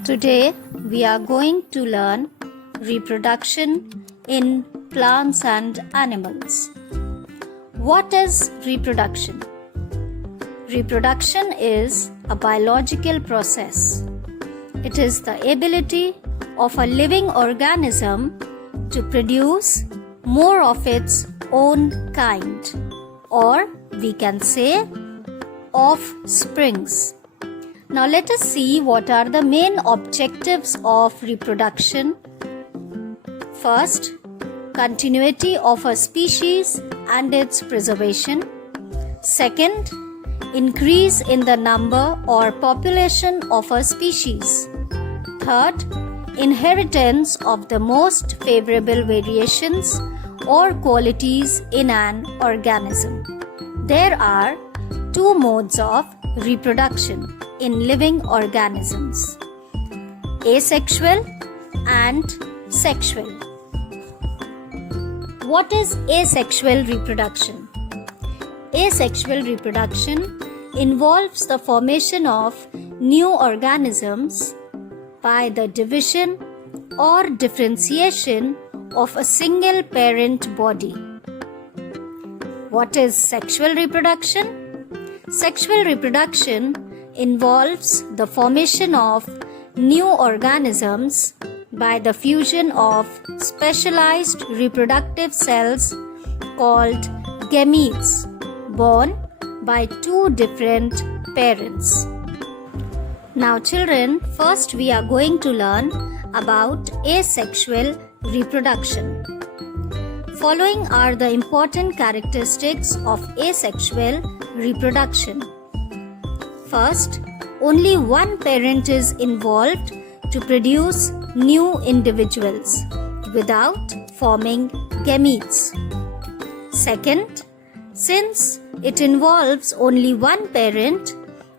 Today we are going to learn reproduction in plants and animals. What is reproduction? Reproduction is a biological process. It is the ability of a living organism to produce more of its own kind, or we can say offsprings. Now let us see what are the main objectives of reproduction. First, continuity of a species and its preservation. Second, increase in the number or population of a species. Third, inheritance of the most favorable variations or qualities in an organism. There are two modes of reproduction in living organisms: asexual and sexual. What is asexual reproduction? Asexual reproduction involves the formation of new organisms by the division or differentiation of a single parent body. What is sexual reproduction? Sexual reproduction involves the formation of new organisms by the fusion of specialized reproductive cells called gametes born by two different parents. Now children, first we are going to learn about asexual reproduction. Following are the important characteristics of asexual reproduction. First, only one parent is involved to produce new individuals without forming gametes. Second, since it involves only one parent,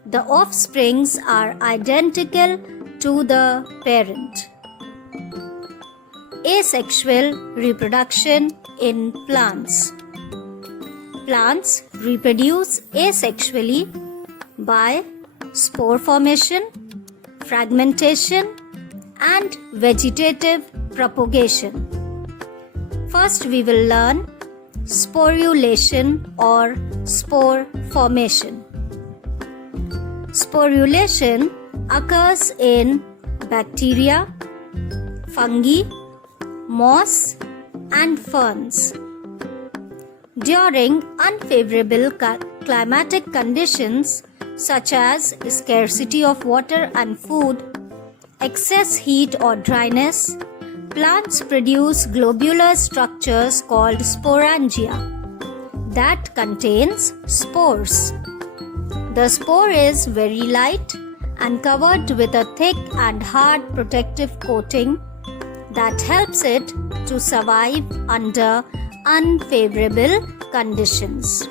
the offsprings are identical to the parent. Asexual reproduction in plants. Plants reproduce asexually by spore formation, fragmentation, and vegetative propagation. First, we will learn sporulation or spore formation. Sporulation occurs in bacteria, fungi, moss, and ferns. During unfavorable climatic conditions such as scarcity of water and food, excess heat or dryness, plants produce globular structures called sporangia that contains spores. The spore is very light and covered with a thick and hard protective coating that helps it to survive under unfavorable conditions.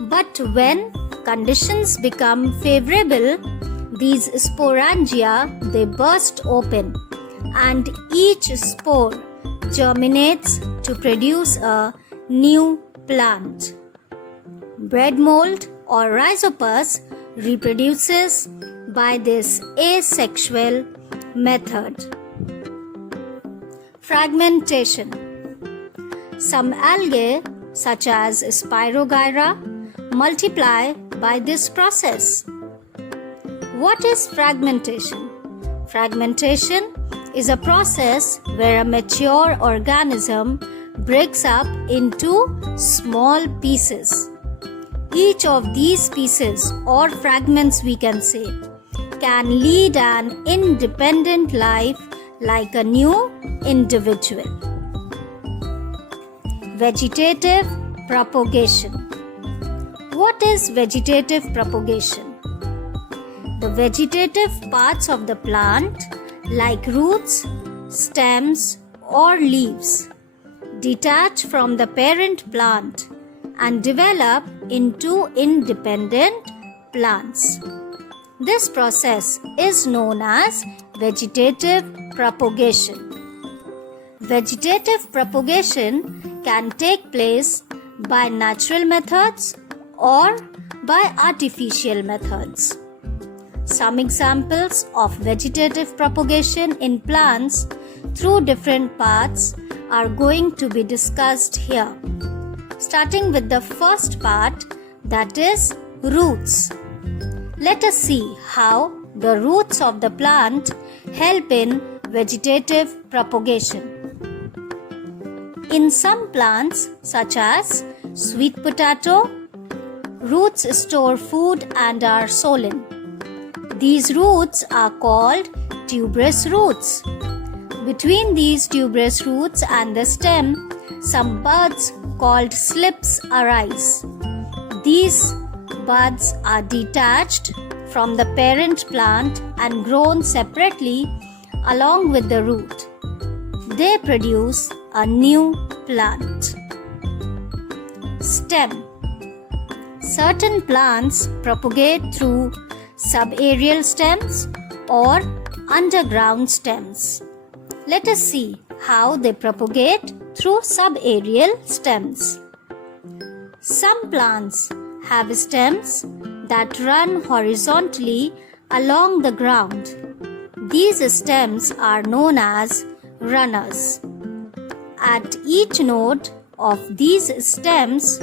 But when conditions become favorable, these sporangia, they burst open and each spore germinates to produce a new plant. Bread mold or rhizopus reproduces by this asexual method. Fragmentation. Some algae such as Spirogyra multiply by this process. What is fragmentation? Fragmentation is a process where a mature organism breaks up into small pieces. Each of these pieces or fragments, we can say, can lead an independent life like a new individual. Vegetative propagation. What is vegetative propagation? The vegetative parts of the plant, like roots, stems, or leaves, detach from the parent plant and develop into independent plants. This process is known as vegetative propagation. Vegetative propagation can take place by natural methods or by artificial methods. some examples of vegetative propagation in plants through different paths are going to be discussed here. Starting with the first part, that is roots. Let us see how the roots of the plant help in vegetative propagation. In some plants, such as sweet potato, roots store food and are swollen. These roots are called tuberous roots. Between these tuberous roots and the stem, some buds called slips arise. These buds are detached from the parent plant and grown separately along with the root. They produce a new plant. Stem. Certain plants propagate through subaerial stems or underground stems. Let us see how they propagate through subaerial stems. Some plants have stems that run horizontally along the ground. These stems are known as runners. At each node of these stems,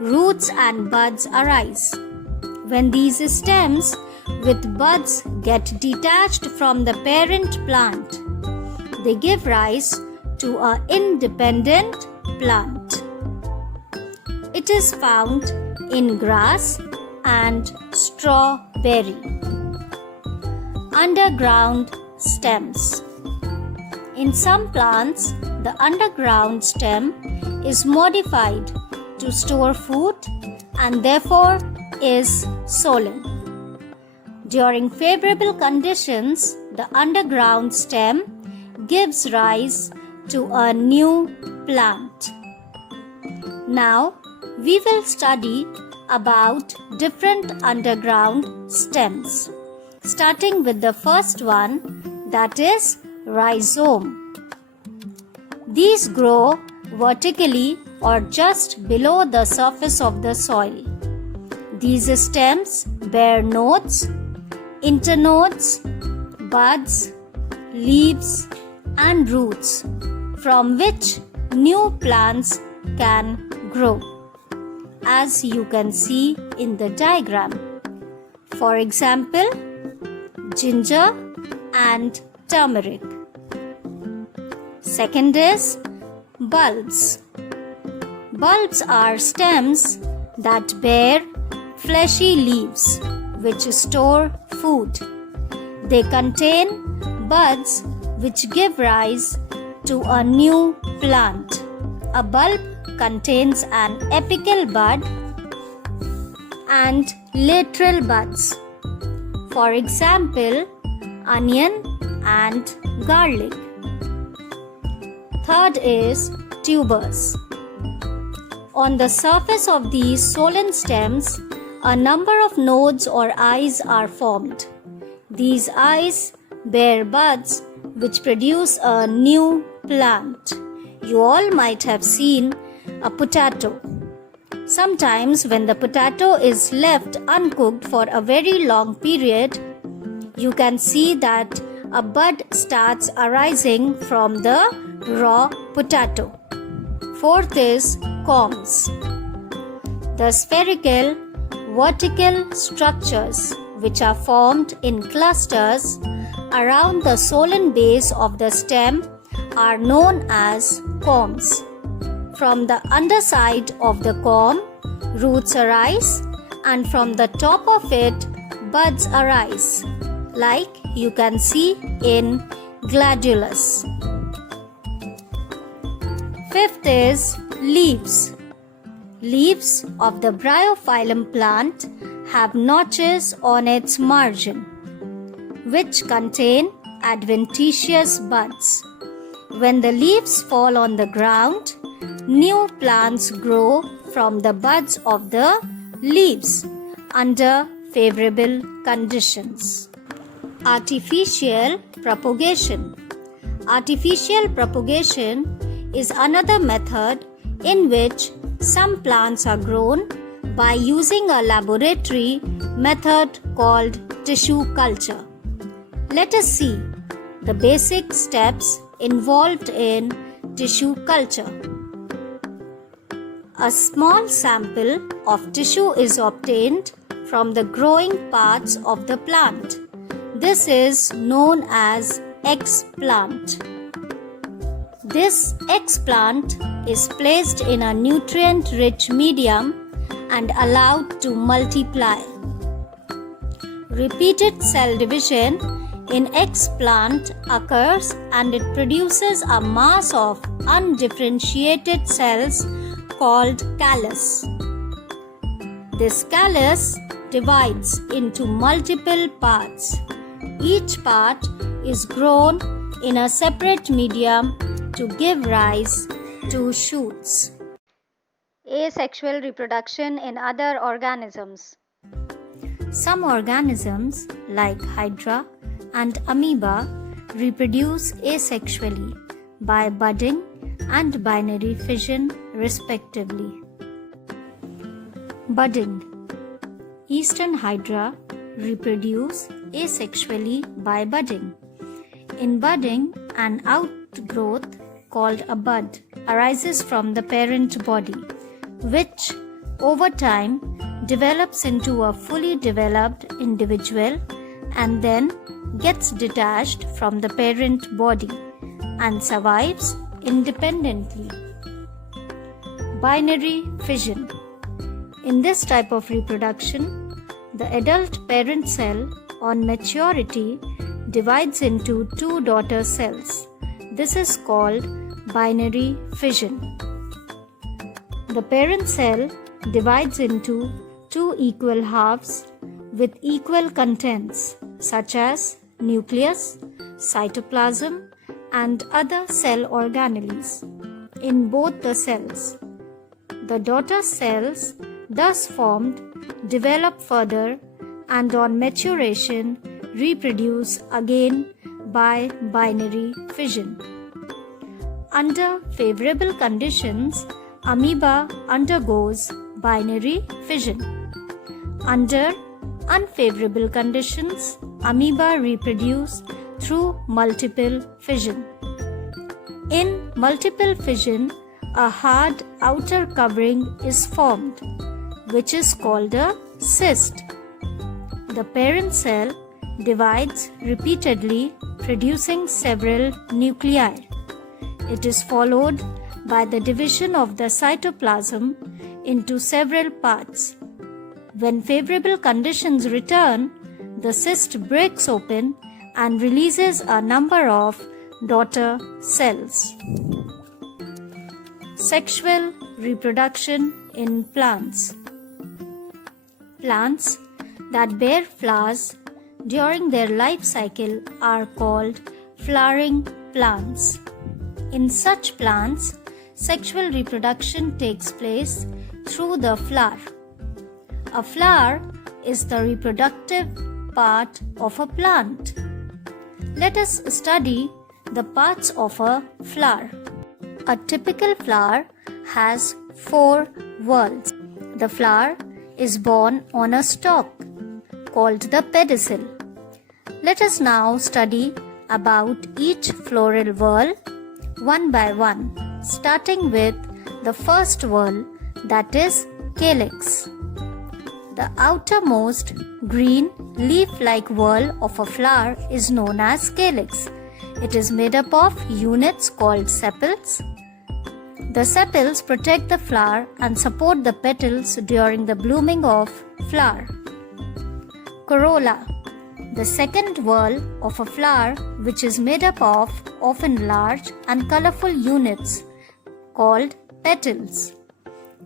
roots and buds arise. When these stems with buds get detached from the parent plant, they give rise to an independent plant. It is found in grass and strawberry. Underground stems. In some plants, the underground stem is modified to store food and therefore is swollen. During favorable conditions, the underground stem gives rise to a new plant. Now, we will study about different underground stems, starting with the first one, that is rhizome. These grow vertically or just below the surface of the soil. These stems bear nodes, internodes, buds, leaves, and roots from which new plants can grow, as you can see in the diagram. For example, ginger and turmeric. Second is bulbs. Bulbs are stems that bear fleshy leaves which store food. They contain buds which give rise to a new plant. A bulb contains an apical bud and lateral buds. For example, onion and garlic. Third is tubers. On the surface of these swollen stems, a number of nodes or eyes are formed. These eyes bear buds which produce a new plant. You all might have seen a potato. Sometimes when the potato is left uncooked for a very long period, you can see that a bud starts arising from the raw potato. Fourth is corms. The spherical, vertical structures which are formed in clusters around the swollen base of the stem are known as corms. From the underside of the corm, roots arise, and from the top of it, buds arise, like you can see in gladiolus. Fifth is leaves. Leaves of the bryophyllum plant have notches on its margin, which contain adventitious buds. When the leaves fall on the ground, new plants grow from the buds of the leaves under favorable conditions. Artificial propagation. Artificial propagation is another method in which some plants are grown by using a laboratory method called tissue culture. Let us see the basic steps involved in tissue culture. A small sample of tissue is obtained from the growing parts of the plant. This is known as explant. This explant is placed in a nutrient-rich medium and allowed to multiply. Repeated cell division in explant occurs and it produces a mass of undifferentiated cells called callus. This callus divides into multiple parts. Each part is grown in a separate medium to give rise to shoots. Asexual reproduction in other organisms. Some organisms like Hydra and amoeba reproduce asexually by budding and binary fission respectively. Budding. Eastern Hydra reproduce asexually by budding. In budding, an outgrowth called a bud arises from the parent body, which over time develops into a fully developed individual and then gets detached from the parent body and survives independently. Binary fission. In this type of reproduction, the adult parent cell on maturity divides into two daughter cells. This is called binary fission. The parent cell divides into two equal halves with equal contents such as nucleus, cytoplasm, and other cell organelles in both the cells. The daughter cells thus formed develop further and on maturation reproduce again by binary fission. Under favorable conditions, amoeba undergoes binary fission. Under unfavorable conditions, amoeba reproduce through multiple fission. In multiple fission, a hard outer covering is formed, which is called a cyst. The parent cell divides repeatedly, producing several nuclei. It is followed by the division of the cytoplasm into several parts. When favorable conditions return, the cyst breaks open and releases a number of daughter cells. Sexual reproduction in plants. Plants that bear flowers during their life cycle are called flowering plants. In such plants, sexual reproduction takes place through the flower. A flower is the reproductive part of a plant. Let us study the parts of a flower. A typical flower has 4 whorls. The flower is borne on a stalk called the pedicel. Let us now study about each floral whorl one by one, starting with the first whorl, that is calyx. The outermost green leaf-like whorl of a flower is known as calyx. It is made up of units called sepals. The sepals protect the flower and support the petals during the blooming of flower. Corolla. The second whorl of a flower, which is made up of often large and colorful units called petals,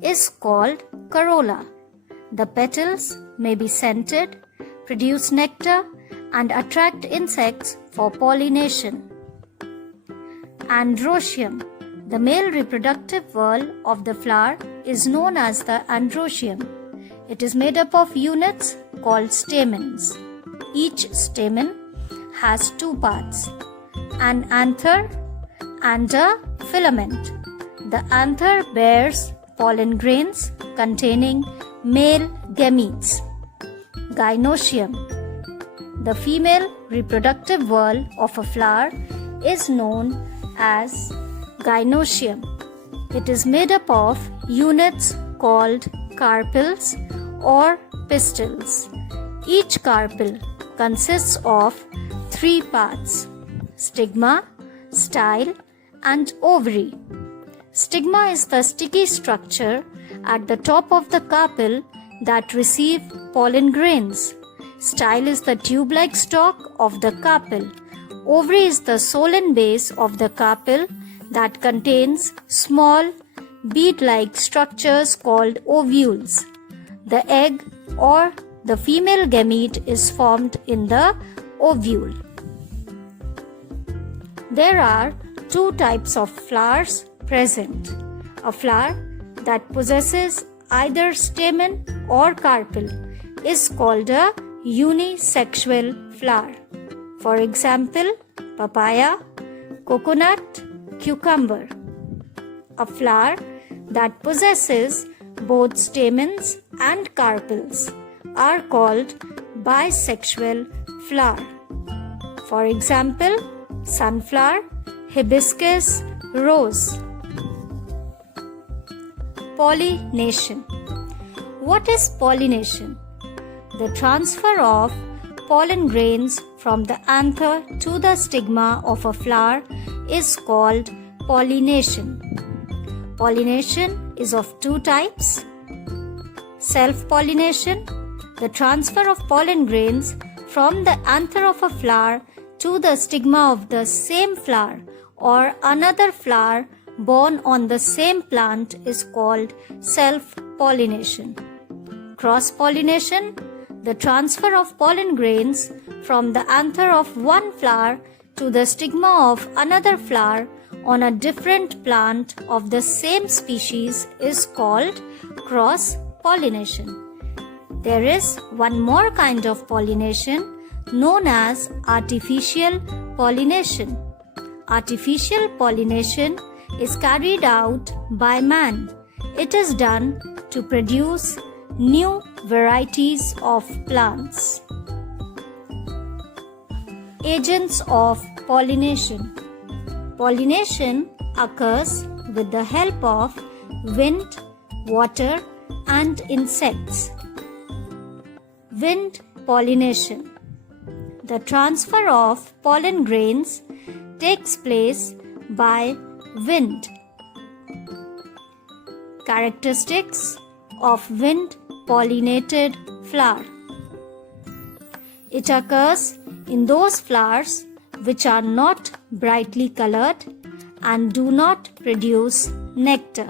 is called corolla. The petals may be scented, produce nectar, and attract insects for pollination. Androecium. The male reproductive whorl of the flower is known as the androecium. It is made up of units called stamens. Each stamen has 2 parts, an anther and a filament. The anther bears pollen grains containing male gametes. Gynoecium. The female reproductive wall of a flower is known as gynoecium. It is made up of units called carpels or pistils. Each carpel consists of 3 parts: stigma, style, and ovary. Stigma is the sticky structure at the top of the carpel that receive pollen grains. Style is the tube-like stalk of the carpel. Ovary is the solen base of the carpel that contains small bead-like structures called ovules. The egg or the female gamete is formed in the ovule. There are 2 types of flowers present. A flower that possesses either stamen or carpel is called a unisexual flower. For example, papaya, coconut, cucumber. A flower that possesses both stamens and carpels are called bisexual flower. For example, sunflower, hibiscus, rose. Pollination. What is pollination? The transfer of pollen grains from the anther to the stigma of a flower is called pollination. Pollination is of 2 types. Self-pollination, the transfer of pollen grains from the anther of a flower to the stigma of the same flower or another flower born on the same plant is called self-pollination. Cross-pollination, the transfer of pollen grains from the anther of one flower to the stigma of another flower on a different plant of the same species is called cross-pollination. There is one more kind of pollination known as artificial pollination. Artificial pollination is carried out by man. It is done to produce new varieties of plants. Agents of pollination. Pollination occurs with the help of wind, water, and insects. Wind pollination. The transfer of pollen grains takes place by wind. Characteristics of wind pollinated flower. It occurs in those flowers which are not brightly colored and do not produce nectar.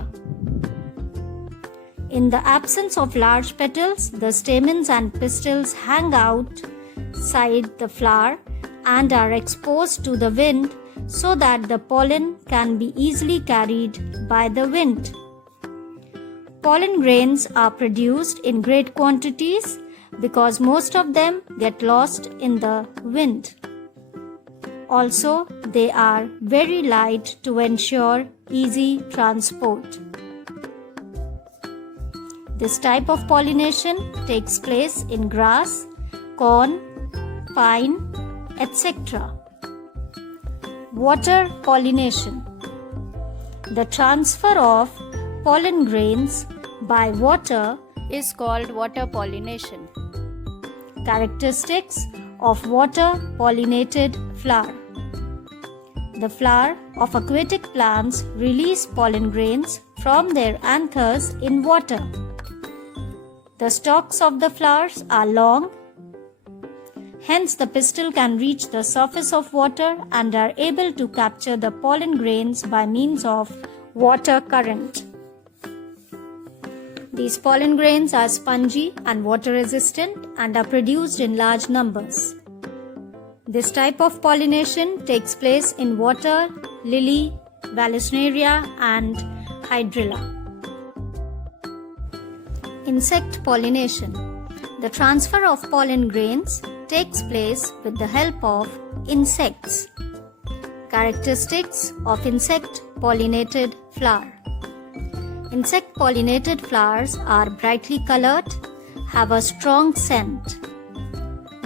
In the absence of large petals, the stamens and pistils hang outside the flower and are exposed to the wind so that the pollen can be easily carried by the wind. Pollen grains are produced in great quantities because most of them get lost in the wind. Also, they are very light to ensure easy transport. This type of pollination takes place in grass, corn, pine, etc. Water pollination. The transfer of pollen grains by water is called water pollination. Characteristics of water pollinated flower. The flower of aquatic plants release pollen grains from their anthers in water. The stalks of the flowers are long, hence the pistil can reach the surface of water and are able to capture the pollen grains by means of water current. These pollen grains are spongy and water resistant and are produced in large numbers. This type of pollination takes place in water, lily, Vallisneria and hydrilla. Insect pollination. The transfer of pollen grains takes place with the help of insects. Characteristics of insect pollinated flower. Insect pollinated flowers are brightly colored, have a strong scent.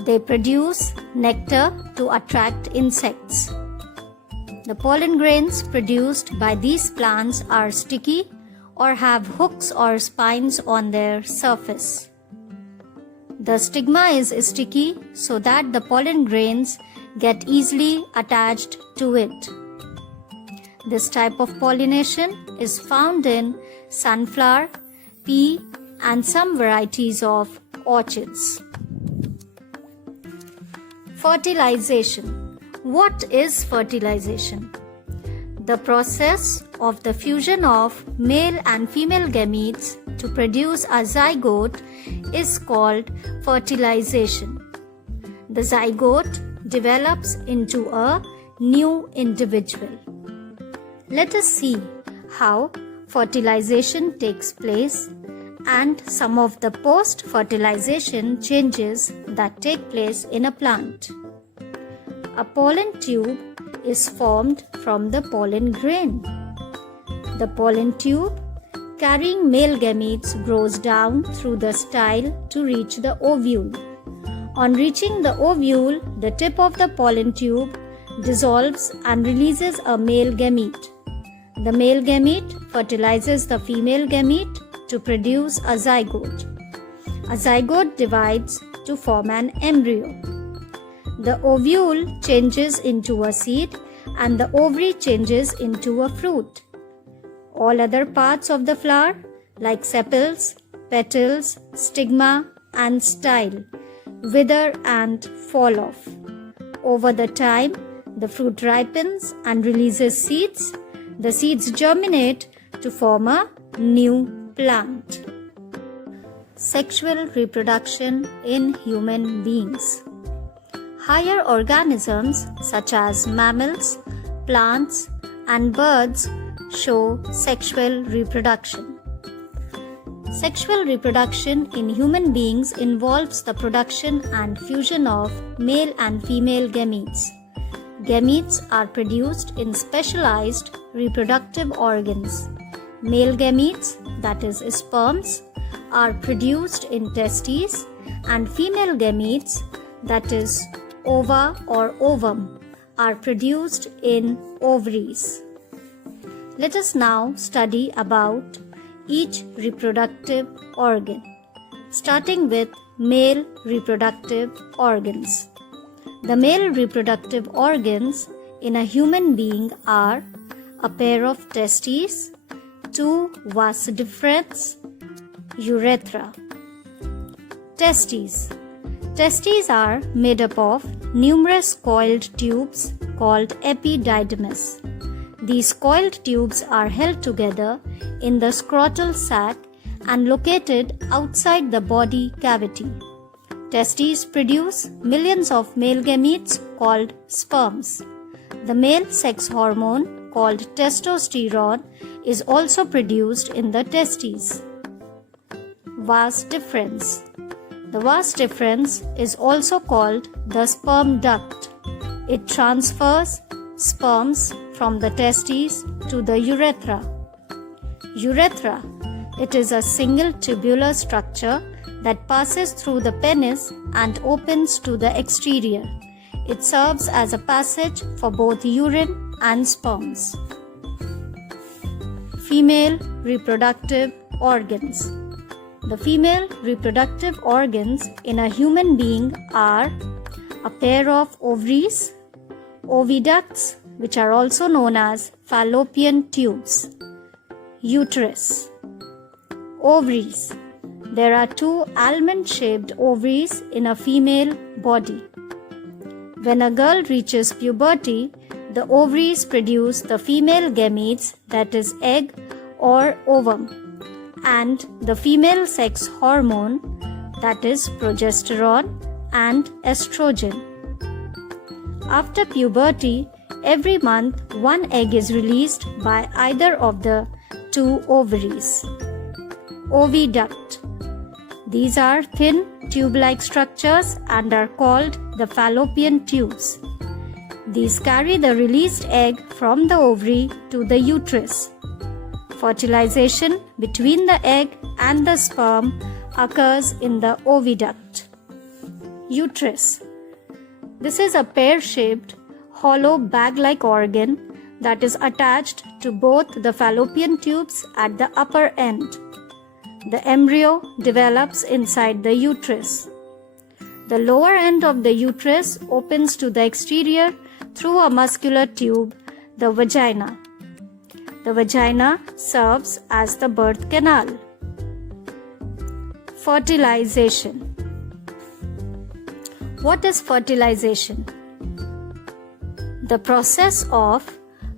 They produce nectar to attract insects. The pollen grains produced by these plants are sticky or have hooks or spines on their surface. The stigma is sticky so that the pollen grains get easily attached to it. This type of pollination is found in sunflower, pea, and some varieties of orchids. Fertilization. What is fertilization? The process of the fusion of male and female gametes to produce a zygote is called fertilization. The zygote develops into a new individual. Let us see how fertilization takes place and some of the post-fertilization changes that take place in a plant. A pollen tube is formed from the pollen grain. The pollen tube carrying male gametes grows down through the style to reach the ovule. On reaching the ovule, the tip of the pollen tube dissolves and releases a male gamete. The male gamete fertilizes the female gamete to produce a zygote. A zygote divides to form an embryo. The ovule changes into a seed and the ovary changes into a fruit. All other parts of the flower, like sepals, petals, stigma, and style, wither and fall off. Over the time, the fruit ripens and releases seeds. The seeds germinate to form a new plant. Sexual reproduction in human beings. Higher organisms such as mammals, plants, and birds show sexual reproduction. Sexual reproduction in human beings involves the production and fusion of male and female gametes. Gametes are produced in specialized reproductive organs. Male gametes, that is sperms, are produced in testes, and female gametes, that is ova or ovum, are produced in ovaries. Let us now study about each reproductive organ, starting with male reproductive organs. The male reproductive organs in a human being are a pair of testes, 2 vas deferens, urethra. Testes. Testes are made up of numerous coiled tubes called epididymis. These coiled tubes are held together in the scrotal sac and located outside the body cavity. Testes produce millions of male gametes called sperms. The male sex hormone called testosterone is also produced in the testes. Vas deferens. The vas deferens is also called the sperm duct. It transfers sperms from the testes to the urethra. Urethra. It is a single tubular structure that passes through the penis and opens to the exterior. It serves as a passage for both urine and sperms. Female reproductive organs. The female reproductive organs in a human being are a pair of ovaries, oviducts, which are also known as fallopian tubes, uterus, ovaries. There are 2 almond-shaped ovaries in a female body. When a girl reaches puberty, the ovaries produce the female gametes, that is egg or ovum, and the female sex hormone, that is progesterone and estrogen. After puberty, every month 1 egg is released by either of the 2 ovaries. Oviduct. These are thin tube-like structures and are called the fallopian tubes. These carry the released egg from the ovary to the uterus. Fertilization between the egg and the sperm occurs in the oviduct. Uterus. This is a pear-shaped, hollow bag-like organ that is attached to both the fallopian tubes at the upper end. The embryo develops inside the uterus. The lower end of the uterus opens to the exterior through a muscular tube, the vagina. The vagina serves as the birth canal. Fertilization. What is fertilization? The process of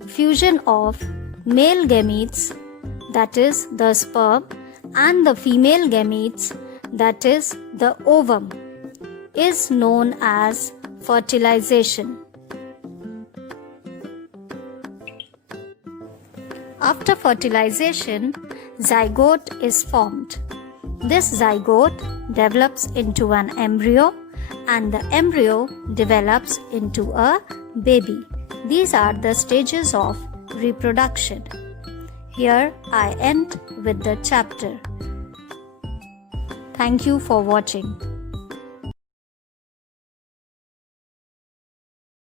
fusion of male gametes, that is the sperm, and the female gametes, that is the ovum, is known as fertilization. After fertilization, zygote is formed. This zygote develops into an embryo, and the embryo develops into a baby. These are the stages of reproduction. Here I end with the chapter. Thank you for watching.